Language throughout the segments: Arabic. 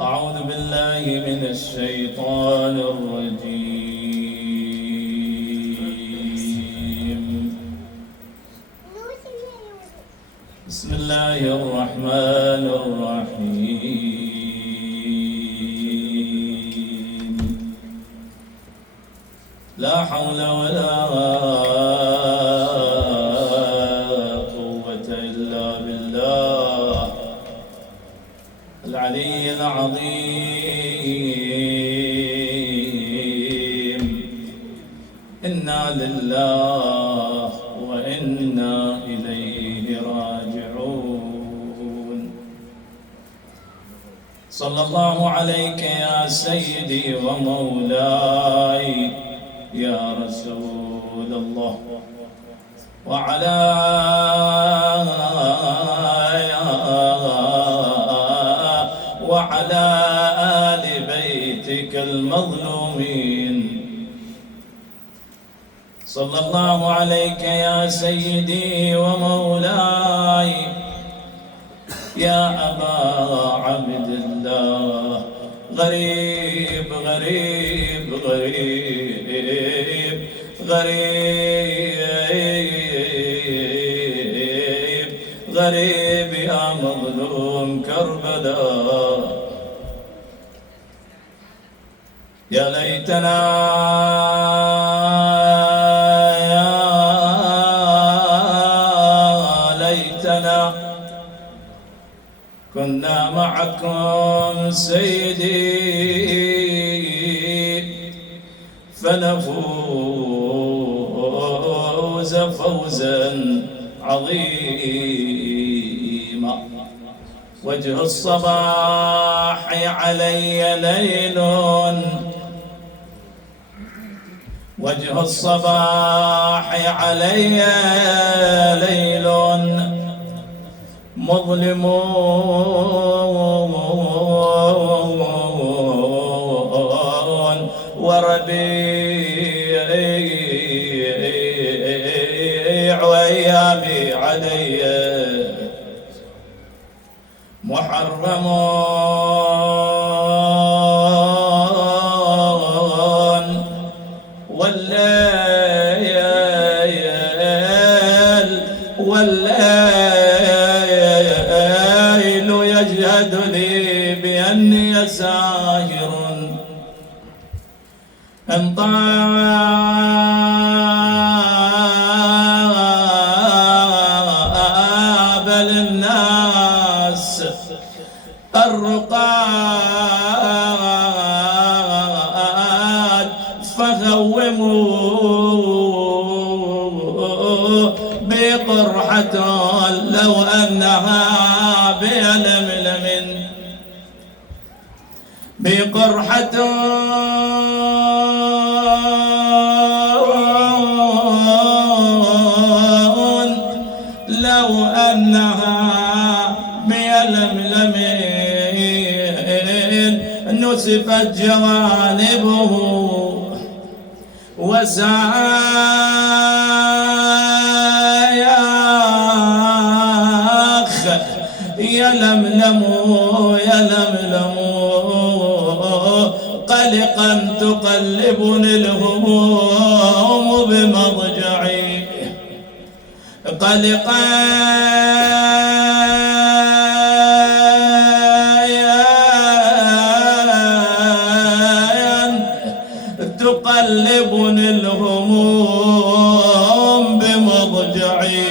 أعوذ بالله من الشيطان الرجيم. بسم الله الرحمن الرحيم. لا حول ولا قوة إلا بالله العلي العظيم. إنا لله وإنا إليه راجعون. صلى الله عليك يا سيدي ومولاي يا رسول الله، وعلى آل بيتك المظلومين. صلى الله عليك يا سيدي ومولاي يا أبا عبد الله. غريب غريب غريب غريب غريب يا مظلوم كربلاء. يا ليتنا كنا معكم سيدي فنفوز فوزا عظيما. وجه الصباح علي ليل، وجه الصباح علي ليل مظلم وربيع وأيامي علي محرم. والليل يجهد لي بأني ساهر إن طاب للناس الرقاد فهوموا بطرحة لو أنها بلملم بقرحة لو أنها بلملم نسفت جوانبه وساياخ يلملم يلملم قلقا تقلبني الهموم بمضجعي قلقا تقلبني الهموم بمضجعي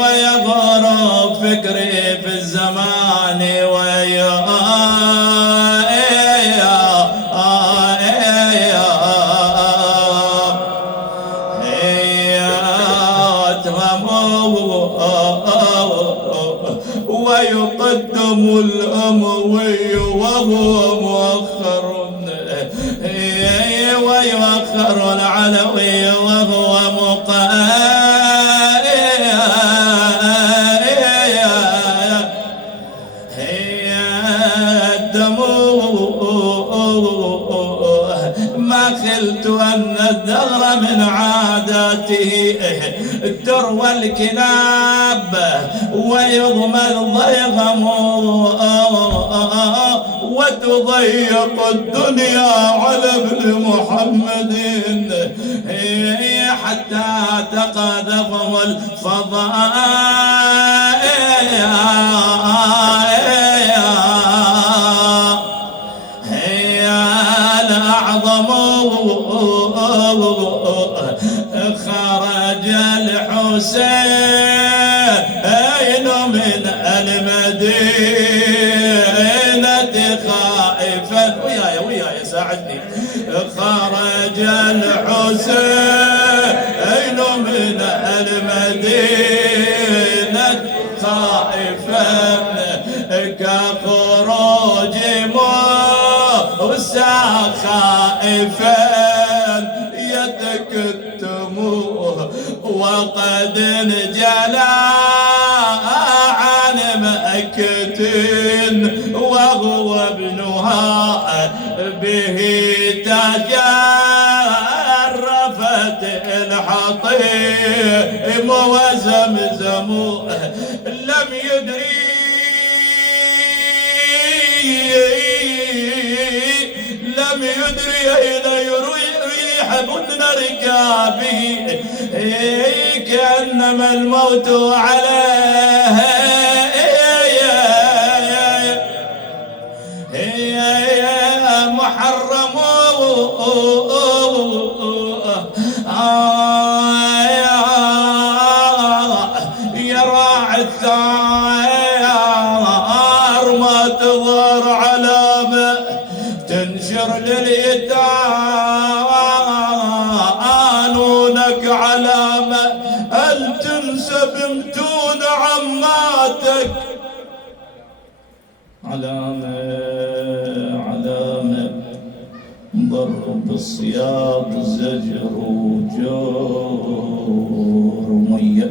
ويغرق فكري في الزمان ويقدم الأموي وهو مؤخر ويؤخر العلوي وهو الدم ما خلت أن الدهر من عادة صلاته تروى الكلاب ويضمى الضيغم وتضيق الدنيا على ابن محمد حتى تقاذفه الفضاء الأعظم خرج الحسين من المدينة خائفا وياي ساعدني خرج الحسين من المدينة خائفا كخروج موسى خائفا يتكتم وقد انجلى عن مكة وهو ابنها به تجرفت الحطيم وزمزم لم يدري أين يريح بدن ركابه كأنما الموت عليه محرم يراعي الثار ما تظهر علامة تنشر لليتانونك علامة هل تنسب متون عماتك علامة ضرب الصياط زجر وجور مية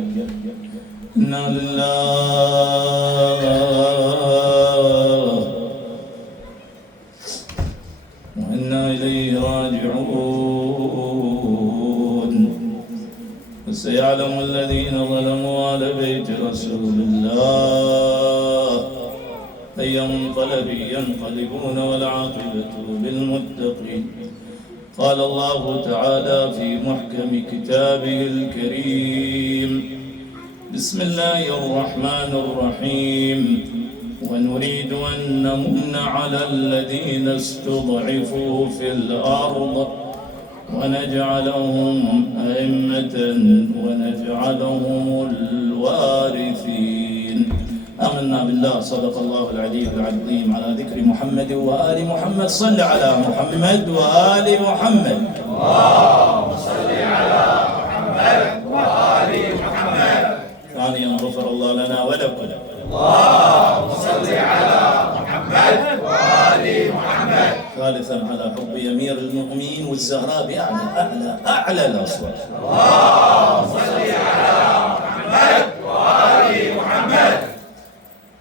إنا لله وإنا إليه راجعون فسيعلم الذين ظلموا على بيت رسول الله أي منقلب ينقلبون والعاقبة للمتقين. قال الله تعالى في محكم كتابه الكريم بسم الله الرحمن الرحيم ونريد أن نمن على الذين استضعفوا في الأرض ونجعلهم أئمة ونجعلهم الوارثين. آمنا بالله صدق الله العلي العظيم. على ذكر محمد وآل محمد صل على محمد وآل محمد. اللهم صل على محمد وآل محمد. ثانيا غفر الله لنا ولكم. اللهم صل على محمد وآل محمد. ثالثا على حب أمير المؤمنين والزهراء بأعلى الأصوات. اللهم صل على محمد وآل محمد.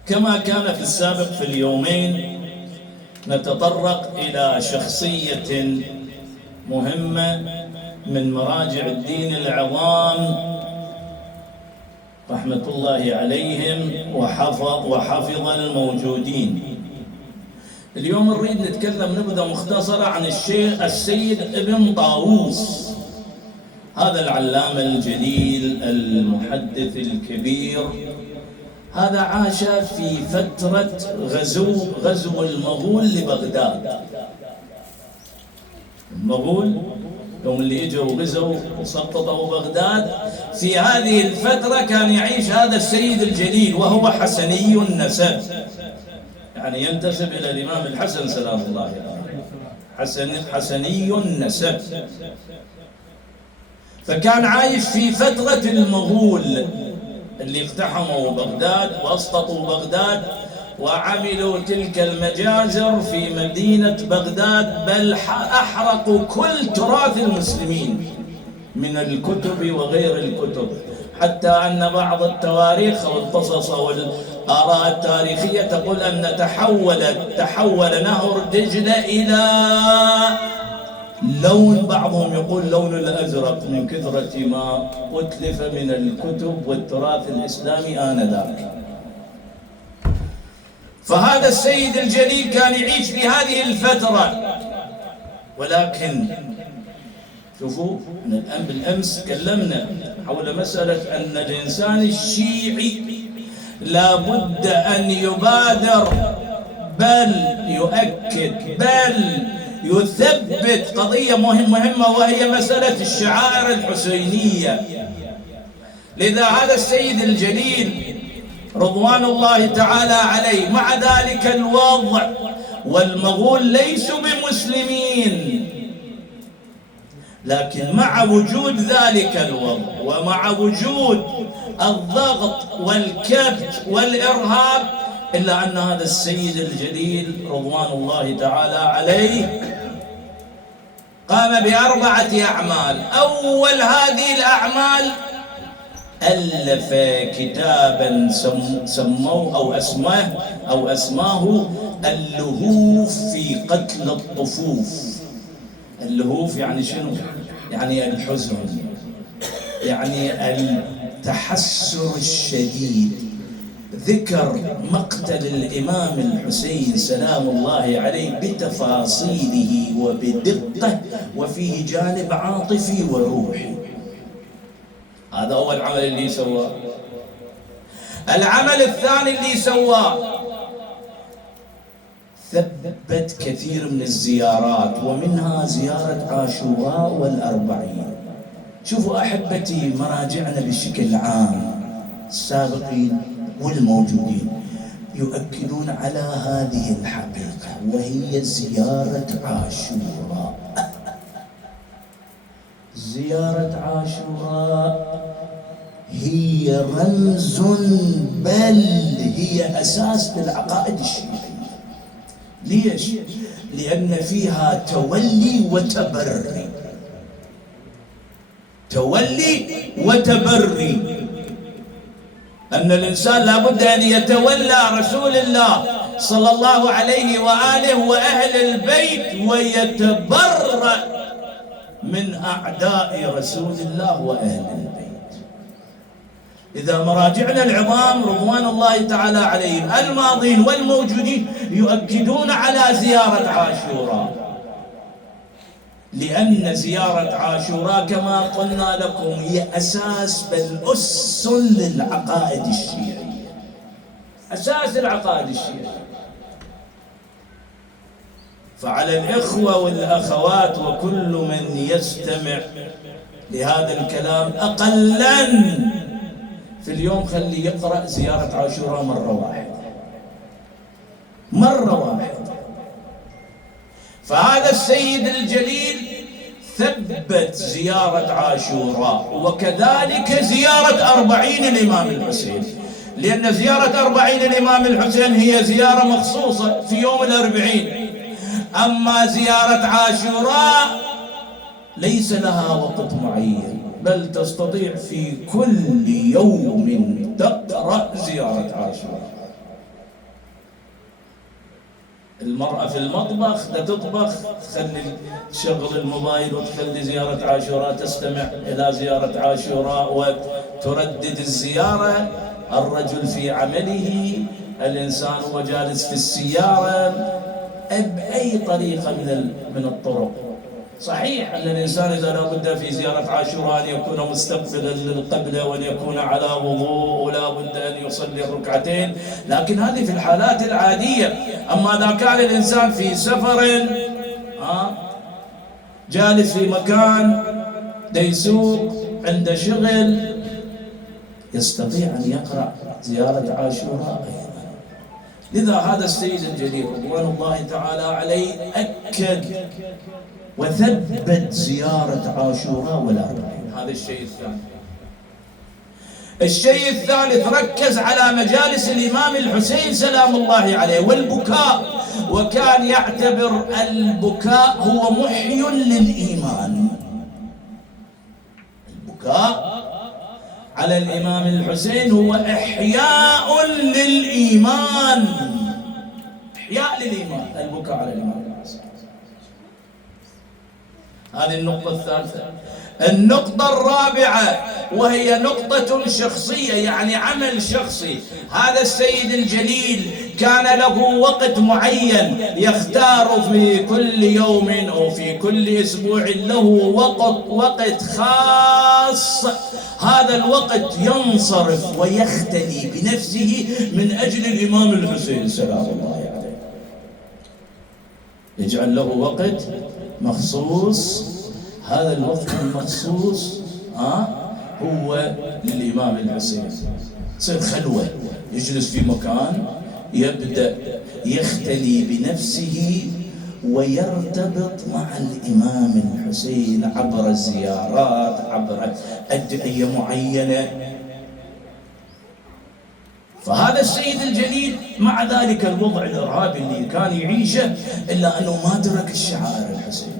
كما كان في السابق في اليومين نتطرق إلى شخصية مهمة من مراجع الدين العظام رحمة الله عليهم وحفظ الموجودين. اليوم نريد نتكلم نبذة مختصرة عن الشيخ السيد ابن طاووس، هذا العلامة الجليل المحدث الكبير. هذا عاش في فترة غزو المغول لبغداد. المغول يوم اللي اجوا وغزوا وسقطوا بغداد، في هذه الفترة كان يعيش هذا السيد الجليل وهو حسني النسب، يعني ينتسب إلى الإمام الحسن سلام الله عليه، حسني النسب. فكان عايش في فترة المغول اللي اقتحموا بغداد واسقطوا بغداد وعملوا تلك المجازر في مدينة بغداد، بل أحرقوا كل تراث المسلمين من الكتب وغير الكتب، حتى أن بعض التواريخ والقصص والآراء التاريخية تقول أن تحول نهر دجلة إلى لون، بعضهم يقول لون الأزرق من كثرة ما أتلف من الكتب والتراث الإسلامي آنذاك. فهذا السيد الجليل كان يعيش في هذه الفترة. ولكن شوفوا، بالأمس تكلمنا حول مسألة أن الإنسان الشيعي لا بد أن يبادر بل يؤكد بل يثبت قضية مهمة، وهي مسألة الشعائر الحسينية. لذا هذا السيد الجليل رضوان الله تعالى عليه مع ذلك الوضع، والمغول ليسوا بمسلمين، لكن مع وجود ذلك الوضع ومع وجود الضغط والكبت والإرهاب، إلا أن هذا السيد الجليل رضوان الله تعالى عليه قام ب4 أعمال. أول هذه الأعمال ألف كتابا سموه أو أسماه اللهوف في قتل الطفوف. اللهوف يعني شنو؟ يعني الحزن، يعني التحسر الشديد. ذكر مقتل الإمام الحسين سلام الله عليه بتفاصيله وبدقة، وفيه جانب عاطفي وروحي. هذا أول عمل اللي سواه. العمل الثاني اللي سواه ثبت كثير من الزيارات، ومنها زيارة عاشوراء والأربعين. شوفوا أحبتي، مراجعنا بشكل عام السابقين والموجودين يؤكدون على هذه الحقيقة، وهي زيارة عاشوراء. زيارة عاشوراء هي رمز بل هي أساس للعقائد الشيعية. ليش؟ لأن فيها تولي وتبري. تولي وتبري، أن الإنسان لابد أن يتولى رسول الله صلى الله عليه وآله وأهل البيت، ويتبرأ من أعداء رسول الله وأهل البيت. إذا مراجعنا العظام رضوان الله تعالى عليهم الماضين والموجودين يؤكدون على زيارة عاشوراء، لأن زيارة عاشوراء كما قلنا لكم هي أساس بل أس للعقائد الشيعية، أساس العقائد الشيعية. فعلى الإخوة والأخوات وكل من يستمع لهذا الكلام أقلاً في اليوم خلي يقرأ زيارة عاشوراء مرة واحدة. فهذا السيد الجليل ثبت زيارة عاشوراء، وكذلك زيارة 40 الإمام الحسين، لأن زيارة 40 الإمام الحسين هي زيارة مخصوصة في يوم 40. أما زيارة عاشوراء ليس لها وقت معين، بل تستطيع في كل يوم تقرأ زيارة عاشوراء. المرأة في المطبخ تطبخ تشغل الموبايل وتخلي زيارة عاشوراء، تستمع إلى زيارة عاشوراء وتردد الزيارة. الرجل في عمله، الإنسان هو جالس في السيارة، بأي طريقة من الطرق. صحيح أن الإنسان إذا لا بد في زيارة عاشوراء أن يكون مستقبلا للقبلة وأن يكون على وضوء ولا بد أن يصلي الركعتين، لكن هذه في الحالات العادية. أما إذا كان الإنسان في سفر جالس في مكان يسوق عنده شغل، يستطيع أن يقرأ زيارة عاشوراء أيضا. لذا هذا السيد الجليل رضوان الله تعالى عليه أكد وثبت زيارة عاشوراء والأربعين. هذا الشيء الثاني. الشيء الثالث ركز على مجالس الإمام الحسين سلام الله عليه والبكاء، وكان يعتبر البكاء هو محي للإيمان. البكاء على الإمام الحسين هو إحياء للإيمان، إحياء للإيمان، البكاء على الإمام الحسين. هذه النقطة الثالثة. النقطة الرابعة وهي نقطة شخصية، يعني عمل شخصي. هذا السيد الجليل كان له وقت معين يختار في كل يوم أو في كل أسبوع، له وقت خاص. هذا الوقت ينصرف ويختلي بنفسه من أجل الإمام الحسين سلام الله عليه. يجعل له وقت مخصوص. هذا الوقت المخصوص هو للإمام الحسين. تصير خلوة، يجلس في مكان، يبدأ يختلي بنفسه ويرتبط مع الإمام الحسين عبر الزيارات، عبر أدعية معينة. فهذا السيد الجليل مع ذلك الوضع الإرهابي اللي كان يعيشه إلا أنه ما ترك الشعائر الحسين.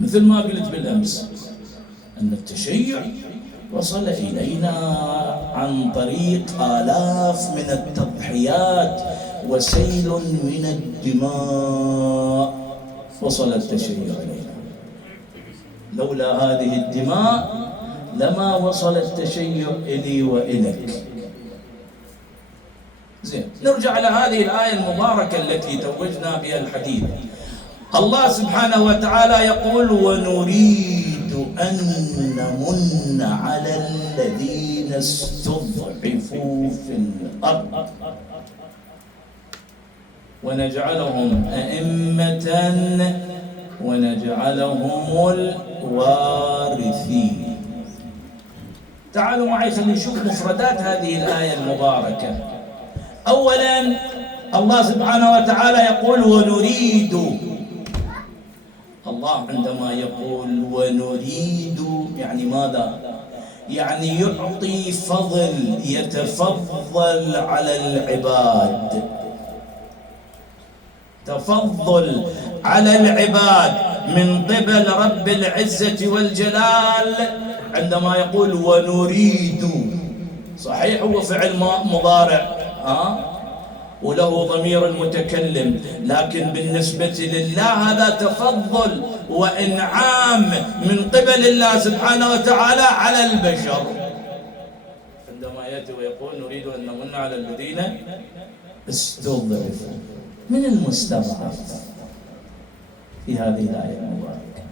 مثل ما قلت بالأمس أن التشيع وصل إلينا عن طريق آلاف من التضحيات وسيل من الدماء. وصل التشيع إلينا. لولا هذه الدماء لما وصل التشيع إلي وإليك. زين، نرجع إلى هذه الآية المباركة التي توجنا بها الحديث. الله سبحانه وتعالى يقول: ونريد أن نمن على الذين استضعفوا في الأرض ونجعلهم أئمة ونجعلهم الوارثين. تعالوا معي خلينا نشوف مفردات هذه الآية المباركة. أولا الله سبحانه وتعالى يقول ونريد. الله عندما يقول ونريد يعني ماذا؟ يعني يعطي فضل، يتفضل على العباد، تفضل على العباد من قبل رب العزة والجلال. عندما يقول ونريد، صحيح هو فعل مضارع وله ضمير المتكلم، لكن بالنسبة لله هذا تفضل وإنعام من قبل الله سبحانه وتعالى على البشر. عندما يأتي ويقول نريد أن نمن على الذين استضعفوا. من المستضعف في هذه الآية المباركة؟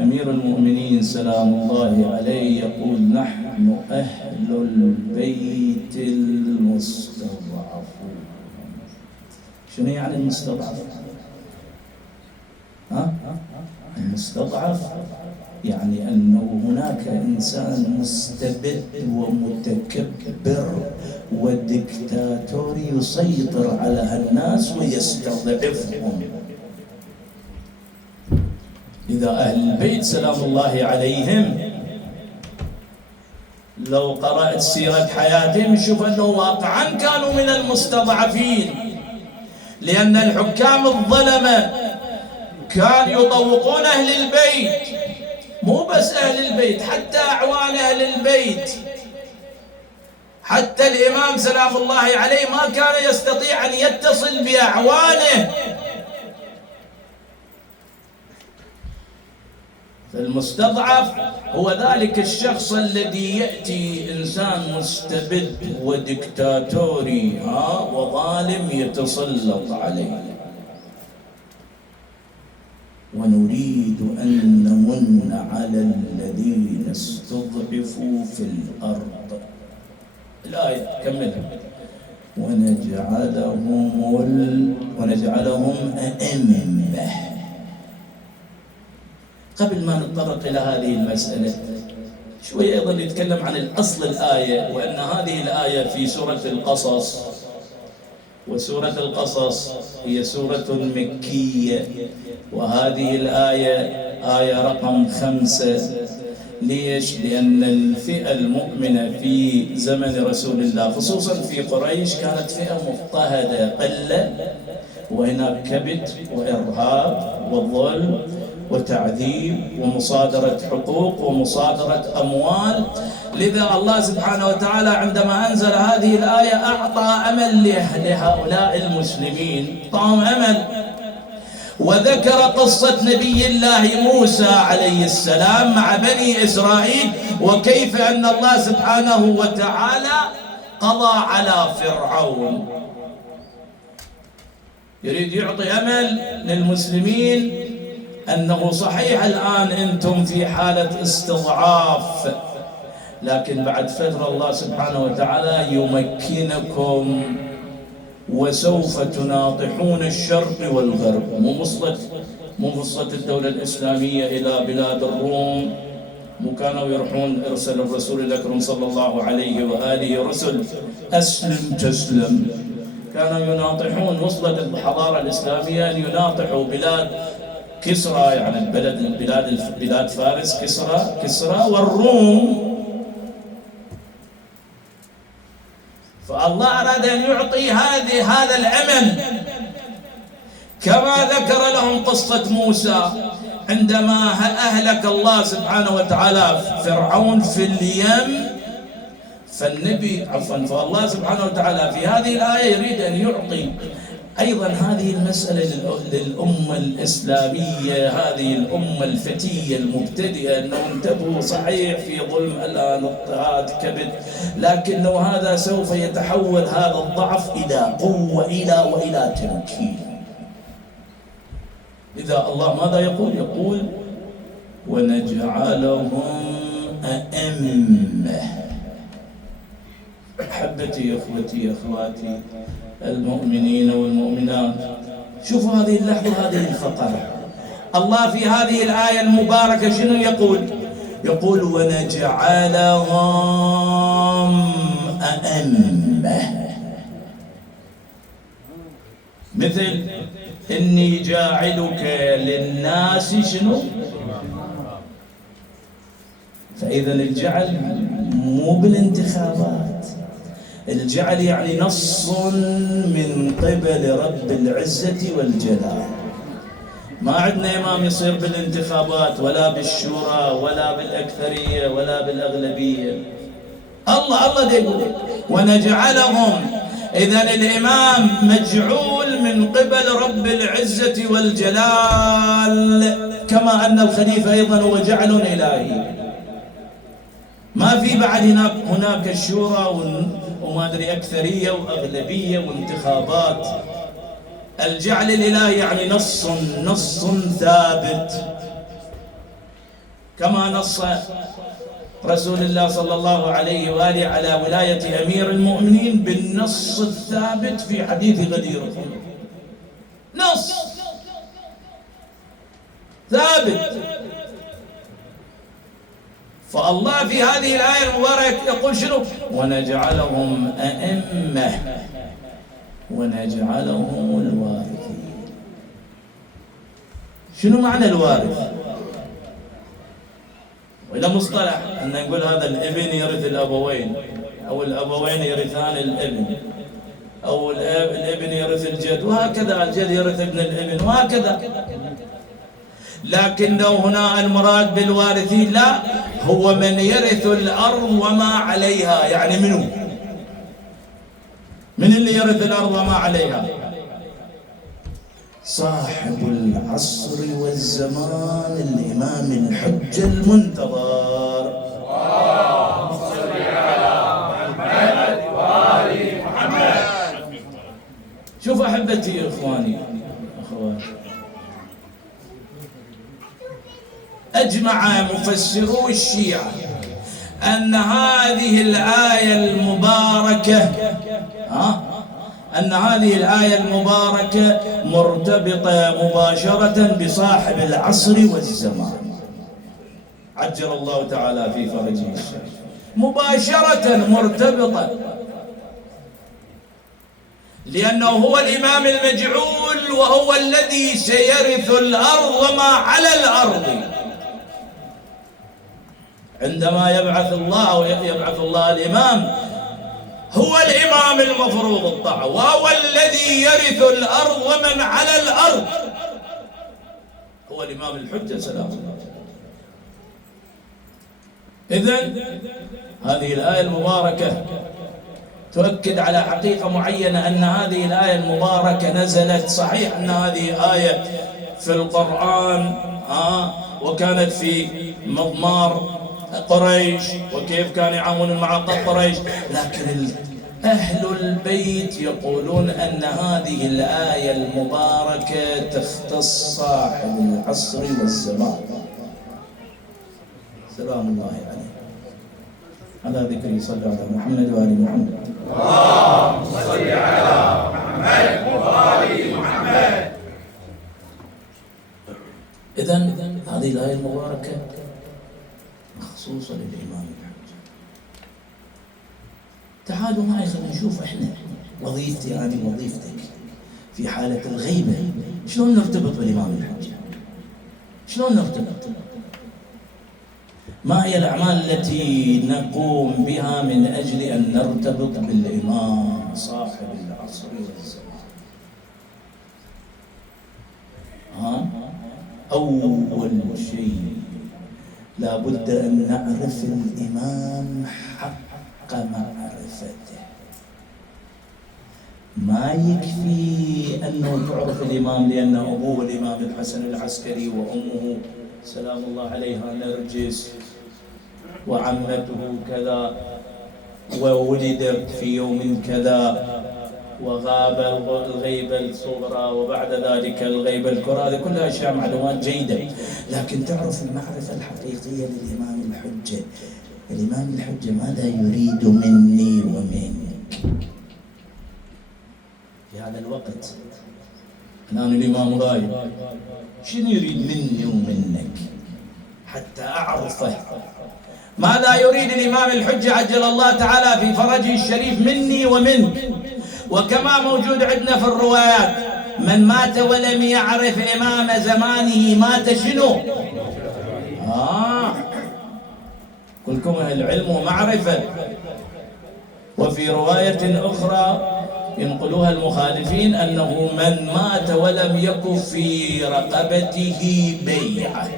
أمير المؤمنين سلام الله عليه يقول: نحن أهل البيت المستضعفون. شنو يعني المستضعف؟ المستضعف يعني أنه هناك إنسان مستبد ومتكبر وديكتاتور يسيطر على الناس ويستضعفهم. إذا أهل البيت سلام الله عليهم لو قرأت سيرة حياتهم نشوف أنه واقعا كانوا من المستضعفين، لأن الحكام الظلمة كانوا يطوقون أهل البيت، مو بس أهل البيت، حتى أعوان أهل البيت. حتى الإمام سلام الله عليه ما كان يستطيع أن يتصل بأعوانه. فالمستضعف هو ذلك الشخص الذي يأتي إنسان مستبد وديكتاتوري وظالم يتسلط عليه. ونريد أن نمن على الذين استضعفوا في الأرض. الآية كملها: ونجعلهم أئمة. قبل ما نتطرق إلى هذه المسألة شوي أيضا نتكلم عن الأصل الآية، وأن هذه الآية في سورة القصص، وسورة القصص هي سورة مكية، وهذه الآية آية رقم 5. ليش؟ لأن الفئة المؤمنة في زمن رسول الله خصوصا في قريش كانت فئة مضطهدة قلة، وهناك كبت وإرهاب وظلم وتعذيب ومصادرة حقوق ومصادرة أموال. لذا الله سبحانه وتعالى عندما أنزل هذه الآية أعطى أمل لهؤلاء المسلمين، أعطاهم أمل. وذكر قصة نبي الله موسى عليه السلام مع بني إسرائيل، وكيف أن الله سبحانه وتعالى قضى على فرعون. يريد يعطي أمل للمسلمين أنه صحيح الآن أنتم في حالة استضعاف، لكن بعد فترة الله سبحانه وتعالى يمكنكم، وسوف تناطحون الشرق والغرب. مو وصلت الدولة الإسلامية إلى بلاد الروم، مو كانوا يروحون ارسل الرسول الأكرم صلى الله عليه وآله رسل أسلم تسلم، كانوا يناطحون. وصلت الحضارة الإسلامية أن يناطحوا بلاد كسرى، يعني بلاد فارس كسرى والروم. فالله أراد أن يعطي هذا الأمل، كما ذكر لهم قصة موسى عندما أهلك الله سبحانه وتعالى فرعون في اليم. فالله سبحانه وتعالى في هذه الآية يريد أن يعطي أيضا هذه المسألة للأمة الإسلامية، هذه الأمة الفتية المبتدئة، أنه انتبهوا صحيح في ظلم الآن اضطهاد كبد، لكن لو هذا سوف يتحول هذا الضعف إلى قوة وإلى تمكين. إذا الله ماذا يقول؟ يقول ونجعلهم أئمة. أحبتي أخوتي أخواتي المؤمنين والمؤمنات، شوفوا هذه اللحظة، هذه الفقرة. الله في هذه الآية المباركة شنو يقول؟ يقول ونجعلهم أئمة، مثل إني جاعلك للناس شنو. فإذا الجعل مو بالانتخابات، الجعل يعني نص من قبل رب العزة والجلال. ما عندنا إمام يصير بالانتخابات ولا بالشورى ولا بالأكثرية ولا بالأغلبية. الله ده يقول ونجعلهم. إذن الإمام مجعول من قبل رب العزة والجلال، كما أن الخليفة أيضا هو جعل إلهي. ما في بعد هناك الشورى وما أدري أكثرية وأغلبية وانتخابات. الجعل الإلهي يعني نص ثابت، كما نص رسول الله صلى الله عليه وآله على ولاية أمير المؤمنين بالنص الثابت في حديث غدير خم، نص ثابت. فالله في هذه الآية المباركة يقول شنو؟ ونجعلهم أئمة ونجعلهم الوارثين. شنو معنى الوارث؟ وإلى مصطلح أن نقول هذا الابن يرث الأبوين، أو الأبوين يرثان الابن، أو الابن يرث الجد، وهكذا الجد يرث ابن الابن، وهكذا. لكنه هنا المراد بالوارثين لا، هو من يرث الأرض وما عليها. يعني منو؟ من اللي يرث الأرض وما عليها؟ صاحب العصر والزمان الإمام الحجة المنتظر. اللهم صل على محمد وآل محمد. شوف أحبتي إخواني أخواتي، أجمع مفسرو الشيعة أن هذه الآية المباركة مرتبطة مباشرة بصاحب العصر والزمان، عجل الله تعالى في فرجه الشريف، مباشرة مرتبطة، لأنه هو الإمام المجعول، وهو الذي سيرث الأرض وما على الأرض. عندما يبعث الله الإمام، هو الإمام المفروض الطاعة، وهو الذي يرث الأرض ومن على الأرض، هو الإمام الحجة سلام الله. إذن هذه الآية المباركة تؤكد على حقيقة معينة، أن هذه الآية المباركة نزلت، صحيح أن هذه آية في القرآن وكانت في مضمار قريش، وكيف كان يعاملون مع قريش. لكن أهل البيت يقولون أن هذه الآية المباركة تختص صاحب العصر والزمان سلام الله عليه. على ذكر صلى على محمد وآل محمد. اللهم صل على محمد وآل محمد. إذن هذه الآية المباركة مخصوصة للإمام الحجة. تعالوا معي خلينا نشوف إحنا وظيفتي أنا وظيفتك في حالة الغيبة شلون نرتبط بالإمام الحجة، شلون نرتبط، ما هي الأعمال التي نقوم بها من أجل أن نرتبط بالإمام صاحب العصر والزمان. أول شيء لا بد أن نعرف الإمام حق معرفته. ما يكفي أنه تعرف الإمام لأن أبوه الإمام الحسن العسكري وأمه سلام الله عليها نرجس وعمته كذا وولد في يوم كذا وغاب الغيبة الصغرى وبعد ذلك الغيبة الكبرى. هذه كلها أشياء معلومات جيدة، لكن تعرف المعرفة الحقيقية للإمام الحجة. الإمام الحجة ماذا يريد مني ومنك في هذا الوقت؟ الآن الإمام غايب، شنو يريد مني ومنك حتى أعرفه؟ ماذا يريد الإمام الحجة عجل الله تعالى في فرجه الشريف مني ومنك؟ وكما موجود عندنا في الروايات من مات ولم يعرف إمام زمانه مات شنو؟ كلكم أهل علم ومعرفة. وفي رواية أخرى ينقلوها المخالفين أنه من مات ولم يكن في رقبته بيعة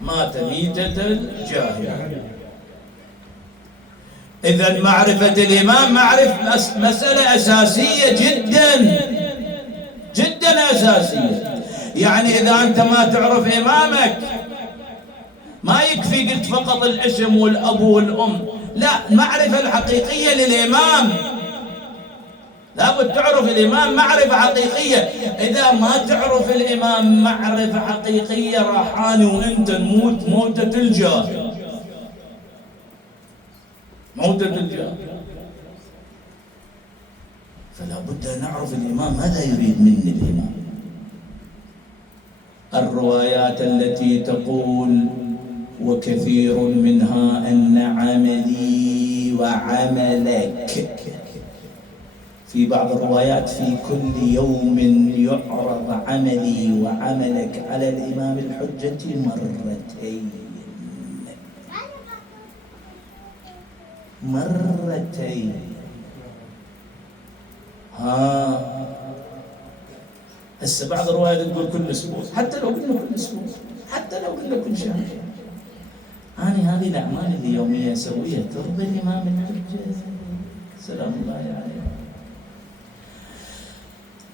مات ميتة الجاهل. إذن معرفة الإمام مسألة أساسية جدا جدا أساسية. يعني إذا أنت ما تعرف إمامك ما يكفي قلت فقط الاسم والأب والأم، لا، المعرفة الحقيقية للإمام لابد تعرف الإمام معرفة حقيقية. إذا ما تعرف الإمام معرفة حقيقية راحاني وأنت نموت موتة الجاهل، موتة الجاهل. فلا بد أن نعرف الإمام ماذا يريد مني الإمام. الروايات التي تقول وكثير منها أن عملي وعملك، في بعض الروايات في كل يوم يعرض عملي وعملك على الإمام الحجة مرتين. هسه بعض الروايات تقول كل اسبوع، حتى لو قلنا كل اسبوع، حتى لو قلنا كل شهر. أنا هذه الأعمال اللي يوميا أسويها ترضي الإمام الحجة سلام الله عليه.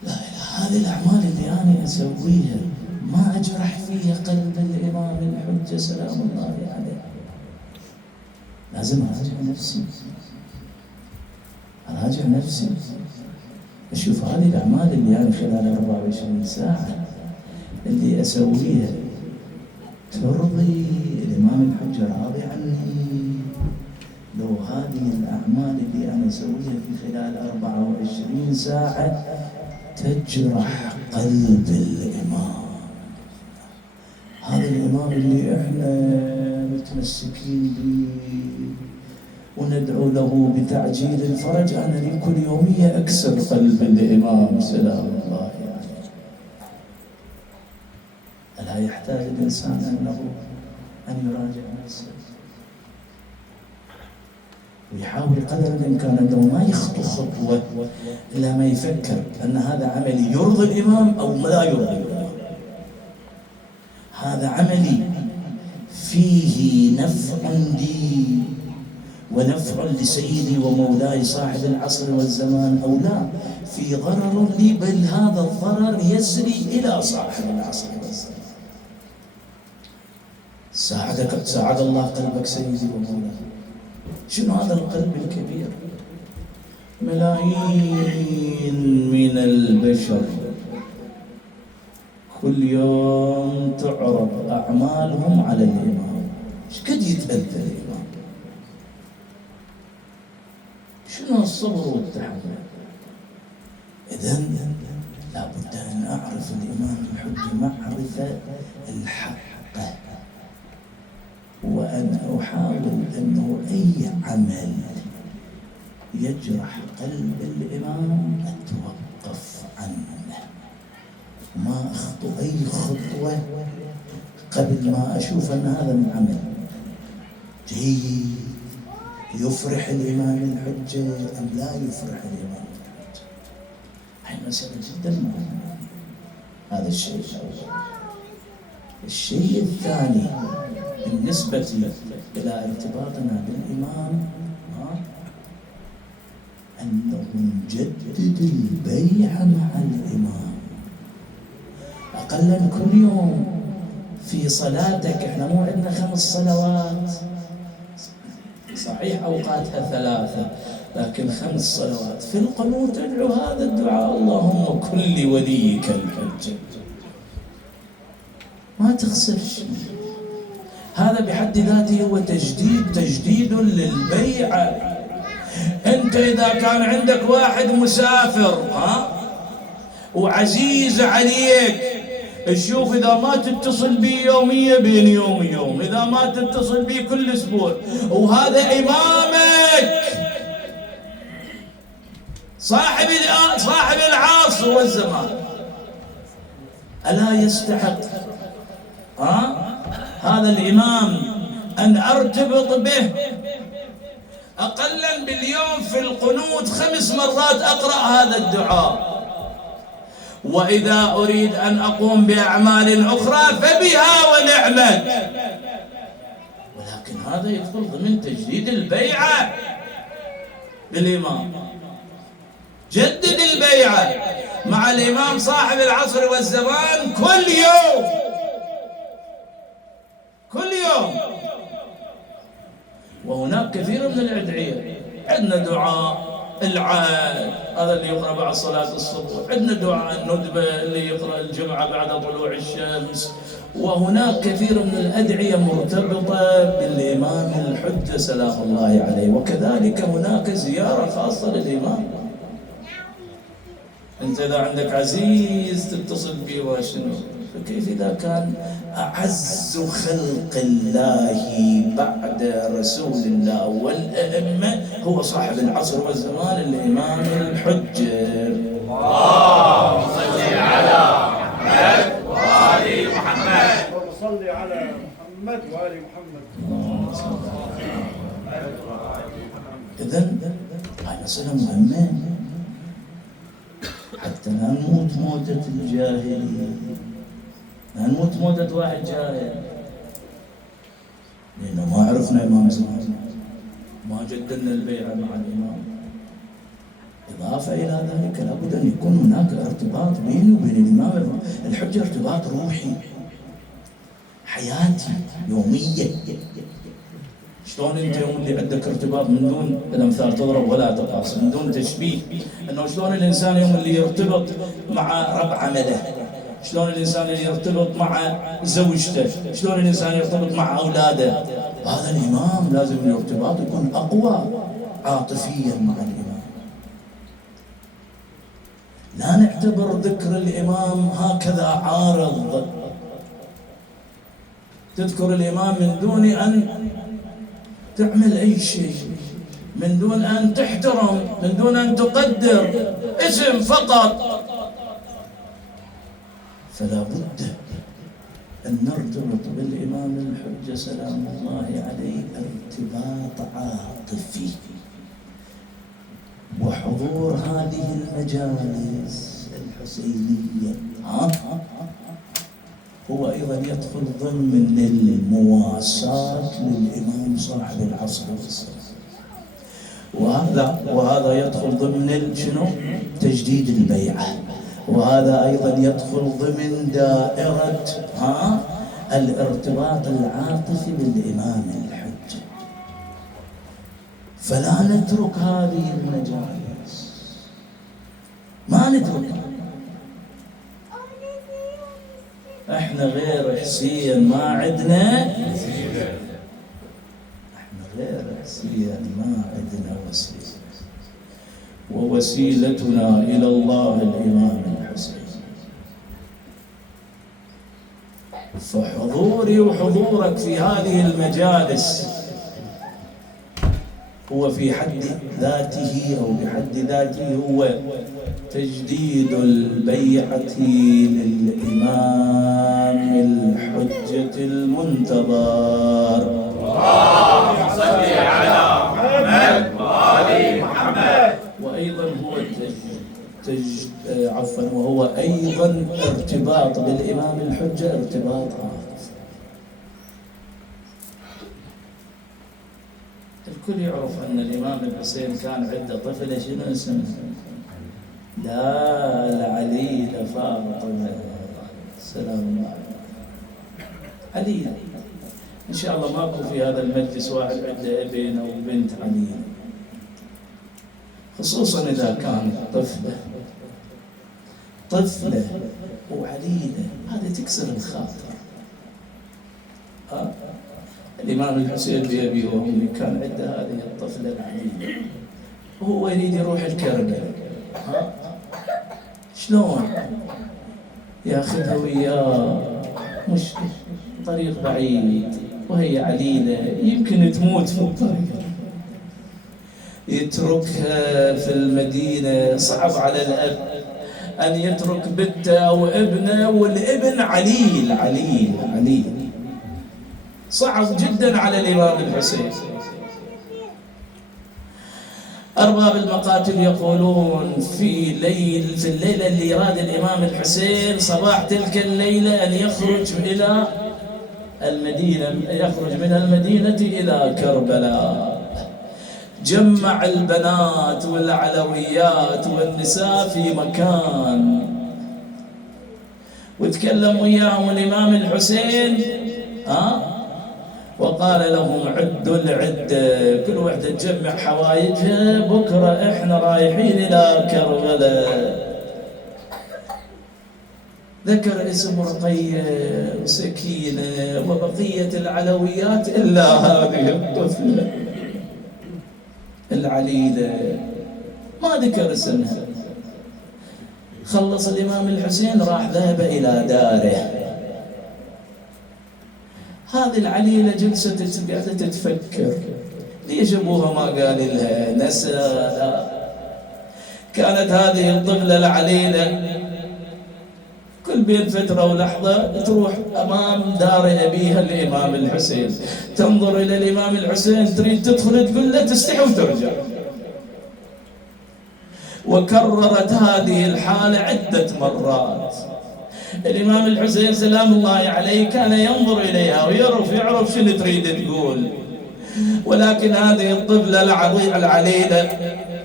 لا، هذه الأعمال اللي أنا أسويها ما أجرح فيها قلب الإمام الحجة سلام الله عليه. لازم أراجع نفسي أشوف هذه الأعمال اللي أنا خلال 24 ساعة اللي أسويها ترضي الإمام الحجة راضي عني. لو هذه الأعمال اللي أنا أسويها في خلال 24 ساعة تجرح قلب الإمام، هذا الإمام اللي إحنا متمسكين به وندعو له بتعجيل الفرج، أنا لي كل يومية أكسر قلب الإمام سلام الله عليه. ألا يحتاج الإنسان أن يراجع نفسه ويحاول قدر الإمكان أنه ما يخطو خطوة إلا ما يفكر أن هذا عملي يرضي الإمام أو لا يرضي الإمام، هذا عملي فيه نفع لي ونفع لسيدي ومولاي صاحب العصر والزمان أو لا، في ضرر لي، بل هذا الضرر يسري إلى صاحب العصر والزمان. ساعد الله قلبك سيدي ومولاي. شنو هذا القلب الكبير؟ ملايين من البشر كل يوم تعرض أعمالهم على الإمام. ايش قد يتأذى الإمام؟ شنو الصبر والتحمل؟ إذن لابد أن أعرف الإمام الحجة معرفة الحق، وأن أحاول أنه أي عمل يجرح قلب الإمام أتوقف عنه، ما أخطو أي خطوة قبل ما أشوف أن هذا العمل جيد يفرح الإمام الحجة أم لا يفرح الإمام الحجة. هاي مسألة جدا مهمة. هذا الشيء الأول. الشيء الثاني بالنسبة إلى ارتباطنا بالإمام أنه نجدد البيع مع الإمام أقلا كل يوم. في صلاتك احنا مو عندنا 5 صلوات، صحيح أوقاتها 3 لكن 5 صلوات. في القنوت تدعو هذا الدعاء: اللهم كن لوليك الحجة. ما تخسر شيء. هذا بحد ذاته هو تجديد للبيعة. أنت إذا كان عندك واحد مسافر وعزيز عليك، تشوف إذا ما تتصل بي يوميا بين يوم ويوم، إذا ما تتصل بي كل أسبوع، وهذا إمامك صاحب العصر والزمان، ألا يستحق هذا الإمام أن أرتبط به أقلا باليوم في القنوت 5 مرات أقرأ هذا الدعاء، وإذا أريد أن أقوم بأعمال أخرى فبها ونعمت. ولكن هذا يدخل ضمن تجديد البيعة بالإمام. جدد البيعة مع الإمام صاحب العصر والزمان كل يوم. وهناك كثير من الأدعية. عندنا دعاء العهد هذا اللي يقرأ بعد صلاة الصبح، عندنا دعاء الندبة اللي يقرأ الجمعة بعد طلوع الشمس، وهناك كثير من الأدعية مرتبطة بالإمام الحجة سلام الله عليه. وكذلك هناك زيارة خاصة للإمام. أنت إذا عندك عزيز تتصل به وشنو، فكيف إذا كان أعز خلق الله بعد رسول الله والأئمة هو صاحب العصر والزمان الإمام الحجة؟ اللهم صل على محمد وآل محمد. وصل على محمد وآل محمد. إذن هاي مسألة مهمة حتى لا نموت موتة الجاهلية، لا نموت موتة واحد جاهل، لأنه ما عرفنا إمام زمان، ما جددنا البيعة مع الإمام. إضافة إلى ذلك لابد أن يكون هناك ارتباط بيني وبين الإمام الحجة، ارتباط روحي حياتي يومية. شلون انت يوم اللي عندك ارتباط من دون الامثال تضرب ولا تقاس، من دون تشبيه، انه شلون الانسان يوم اللي يرتبط مع رب عمله، شلون الانسان اللي يرتبط مع زوجته، شلون الانسان يرتبط مع اولاده. هذا الامام لازم الارتباط يكون اقوى عاطفيا مع الامام. لا نعتبر ذكر الامام هكذا عارض، تذكر الامام من دون ان تعمل أي شيء، من دون أن تحترم، من دون أن تقدر، اسم فقط. فلا بد أن نرتبط بالإمام الحجة سلام الله عليه ارتباط عاطفي. وحضور هذه المجالس الحسينية هو أيضا يدخل ضمن المواساة للإمام صاحب العصر والزمان. وهذا يدخل ضمن شنو؟ تجديد البيعة. وهذا أيضا يدخل ضمن دائرة الارتباط العاطفي بالإمام الحجة. فلا نترك هذه المجالس، ما نتركها. احنا غير حسين ما عندنا، احنا غير حسين ما عندنا وسيلة، ووسيلتنا إلى الله الإمام الحسين. فحضوري وحضورك في هذه المجالس هو في حد ذاته أو بحد ذاته هو تجديد البيعة للإمام الحجة المنتظر. اللهم صل على محمد وآل محمد. وأيضا هو وهو أيضا ارتباط بالإمام الحجة، ارتباط عاطفي. الكل يعرف أن الإمام الحسين كان عنده طفلة شنو اسمه؟ لا العليلة فاطمة سلام الله عليلة. إن شاء الله ماكو في هذا المجلس واحد عنده ابن أو بنت عليلة، خصوصا إذا كانت طفلة وعليلة، هذه تكسر الخاطر. الإمام الحسين بأبي وأمي كان عنده هذه الطفلة العليلة، وهو يريد يروح الكربلاء. شلون ياخذها وياه؟ مش طريق بعيد وهي عليلة، يمكن تموت في الطريق. يتركها في المدينة، صعب على الأب أن يترك بنته أو ابنه، والابن عليل صعب جدا على الإمام الحسين. أرباب المقاتل يقولون في الليلة اللي يراد الإمام الحسين صباح تلك الليلة أن يخرج إلى المدينة، يخرج من المدينة إلى كربلاء. جمع البنات والعلويات والنساء في مكان، وتكلم وياهم الإمام الحسين وقال لهم عدوا العدة، كل وحدة تجمع حوايجها، بكرة احنا رايحين إلى كربلاء. ذكر اسم رقية وسكينة وبقية العلويات إلا هذه الطفلة العليلة ما ذكر اسمها. خلص الإمام الحسين راح ذهب إلى داره. هذه العليلة جلست قاعدة تتفكر، ليش أبوها ما قال لها؟ نسى. كانت هذه الطفلة العليلة كل بين فترة ولحظة تروح أمام دار أبيها الإمام الحسين، تنظر إلى الإمام الحسين، تريد تدخل تقول له، تستحي وترجع. وكررت هذه الحالة عدة مرات. الإمام الحسين سلام الله عليه كان ينظر إليها ويعرف شنو تريد تقول، ولكن هذه الطفلة العليلة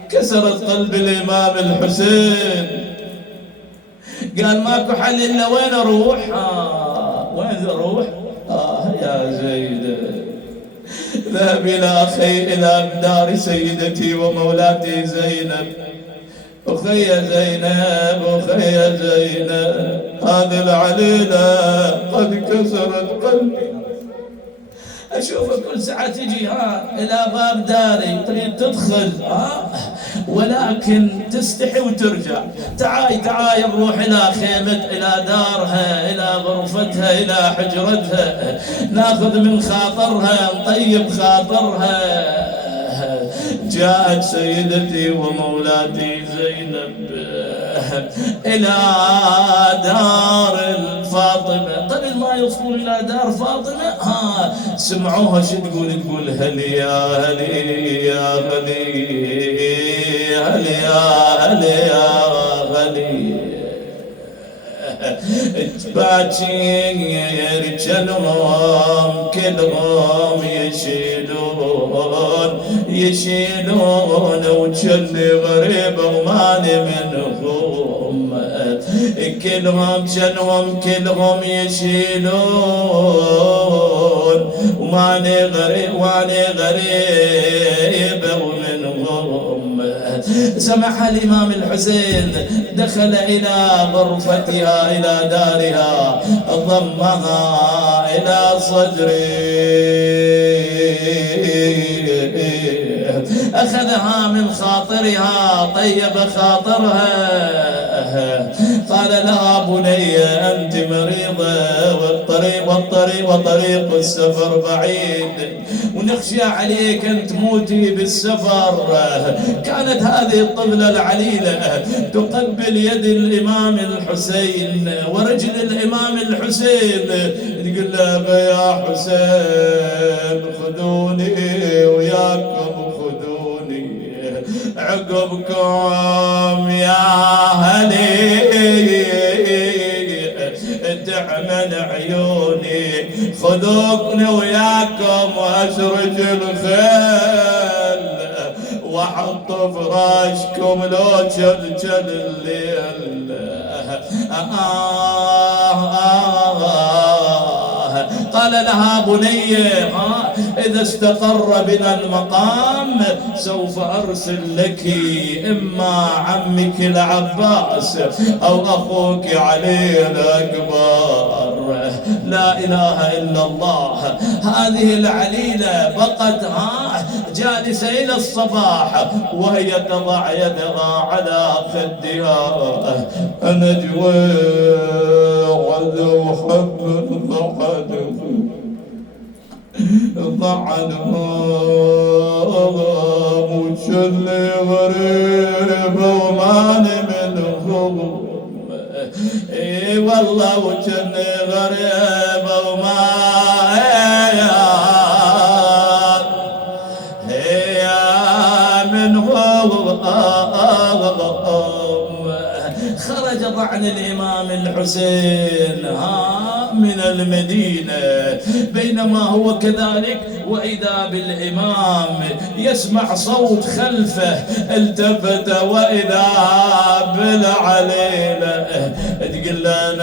كسرت قلب الإمام الحسين. قال ماكو حل إلا وين أروح؟ وين أروح؟ يا زينب ذهب إلى دار سيدتي ومولاتي زينب. أخي زينب هذه العليلة قد كسرت قلبي. أشوفك كل ساعة تجي إلى باب داري تريد تدخل ولكن تستحي وترجع. تعاي نروح إلى خيمة، إلى دارها، إلى غرفتها، إلى حجرتها، ناخذ من خاطرها، نطيب خاطرها. جاءت سيدتي ومولاتي زينب إلى دار الفاطمة. قبل ما يوصلون إلى دار فاطمة سمعوها شو تقول هلي يا هلي يا غلي، هلي يا هلي يا غلي. باكر جنهم كلهم يشيلون وجني غريب وماني منهم، كلهم جنهم كلهم يشيلون وماني غريب ومنهم. سمح الإمام الحسين دخل إلى غرفتها إلى دارها، ضمها إلى صدري، أخذها من خاطرها، طيب خاطرها، قال لها بني أنت مريضة وطريق السفر بعيد ونخشى عليك أن تموتي بالسفر. كانت هذه الطفلة العليلة تقبل يد الإمام الحسين ورجل الإمام الحسين، تقول له يا حسين خذوني وياكم خذوني عقبكم يا أهلي تعمل عيوني، خذوكني وياكم واشرج الخيل واحط فراشكم لو جل الليل. قال لها بني إذا استقر بنا المقام سوف أرسل لك إما عمك العباس أو أخوك علي الأكبر. لا إله إلا الله. هذه العليلة بقت جالسة إلى الصباح وهي تضع يدها على خدها، أنجوى وذو حب ضعنهم وشلي غريب وماني منهم. اي والله وشلي غريب وماني منهم. خرج ضعن الإمام الحسين من المدينة، بينما هو كذلك وإذا بالإمام يسمع صوت خلفه، التفت وإذا بالعليلة تقول له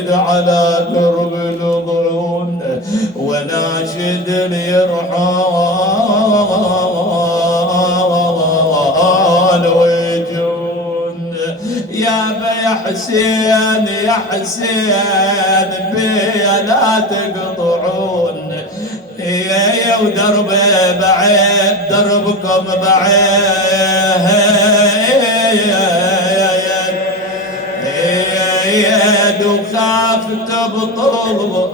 نقعد على درب الظلون وناشد اليرحام ويجون يا حسين يا حسين بيا لا تقطعون، يا ودربي بعيد دربكم بعيد وخاف تبطلون.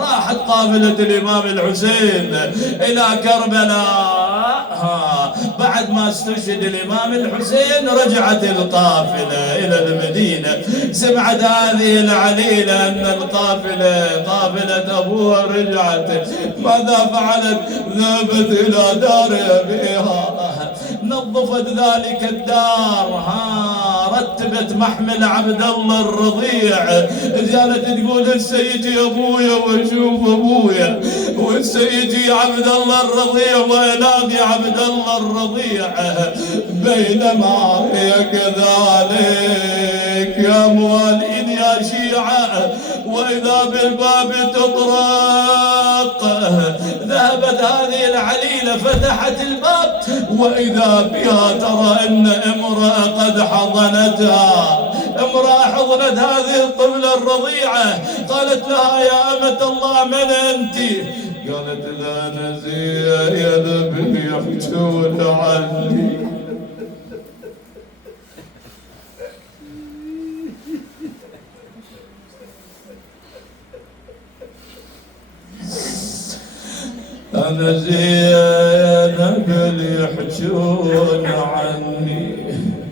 راحت قافلة الإمام الحسين إلى كربلاء. بعد ما استشهد الإمام الحسين رجعت القافلة إلى المدينة. سمعت هذه العليلة أن القافلة قافلة أبوها رجعت. ماذا فعلت؟ ذهبت إلى دار أبيها، نظفت ذلك الدار، رتبت محمل عبد الله الرضيع. جالت تقول هسه يجي ابويا واشوف ابويا، وهسه يجي عبد الله الرضيع ويلاقي عبد الله الرضيع. بينما هي كذلك يا موالين يا شيعة واذا بالباب تطرق، ذهبت هذه العليلة فتحت الباب واذا بها ترى ان امرأة قد حضنتها. امرأة حضنت هذه الطفلة الرضيعة. قالت لها يا أمة الله من أنت؟ قالت لا نزيه يا نبي يحجون عني. أنا زينب يحجون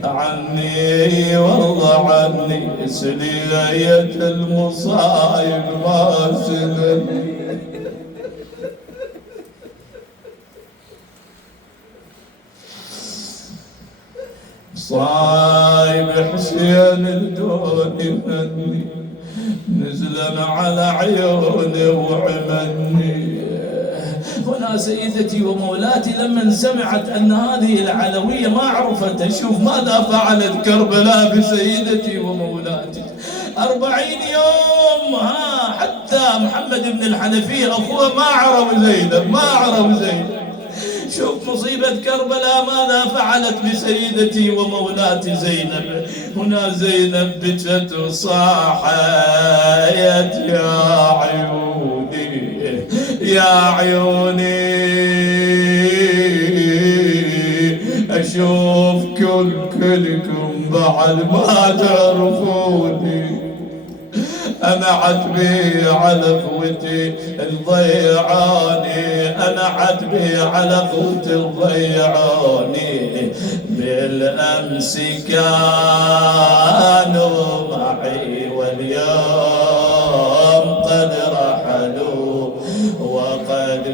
عني والله عني، سلية المصايب ما سلني. صايب حسين الدوني مني نزلا على عيوني وعمني. هنا سيدتي ومولاتي لما سمعت أن هذه العلوية ما عرفت تشوف ماذا فعلت كربلاء بسيدتي ومولاتي. 40 يوم حتى محمد بن الحنفية أخوه ما عرف زينب، ما عرف زينب. شوف مصيبة كربلاء ماذا فعلت بسيدتي ومولاتي زينب. هنا زينب بكت وصاحت يا عيوني يا عيوني أشوف كلكم بعد ما تعرفوني. أنا عتبي على أخوتي الضيعاني، أنا عتبي على أخوتي الضيعاني. بالأمس كانوا معي واليوم قد رحلوا وقد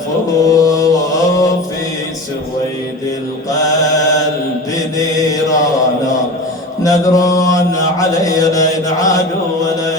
فلفوا في سويد القلب نيرانا. نذرون علي لا ينعادوا ولا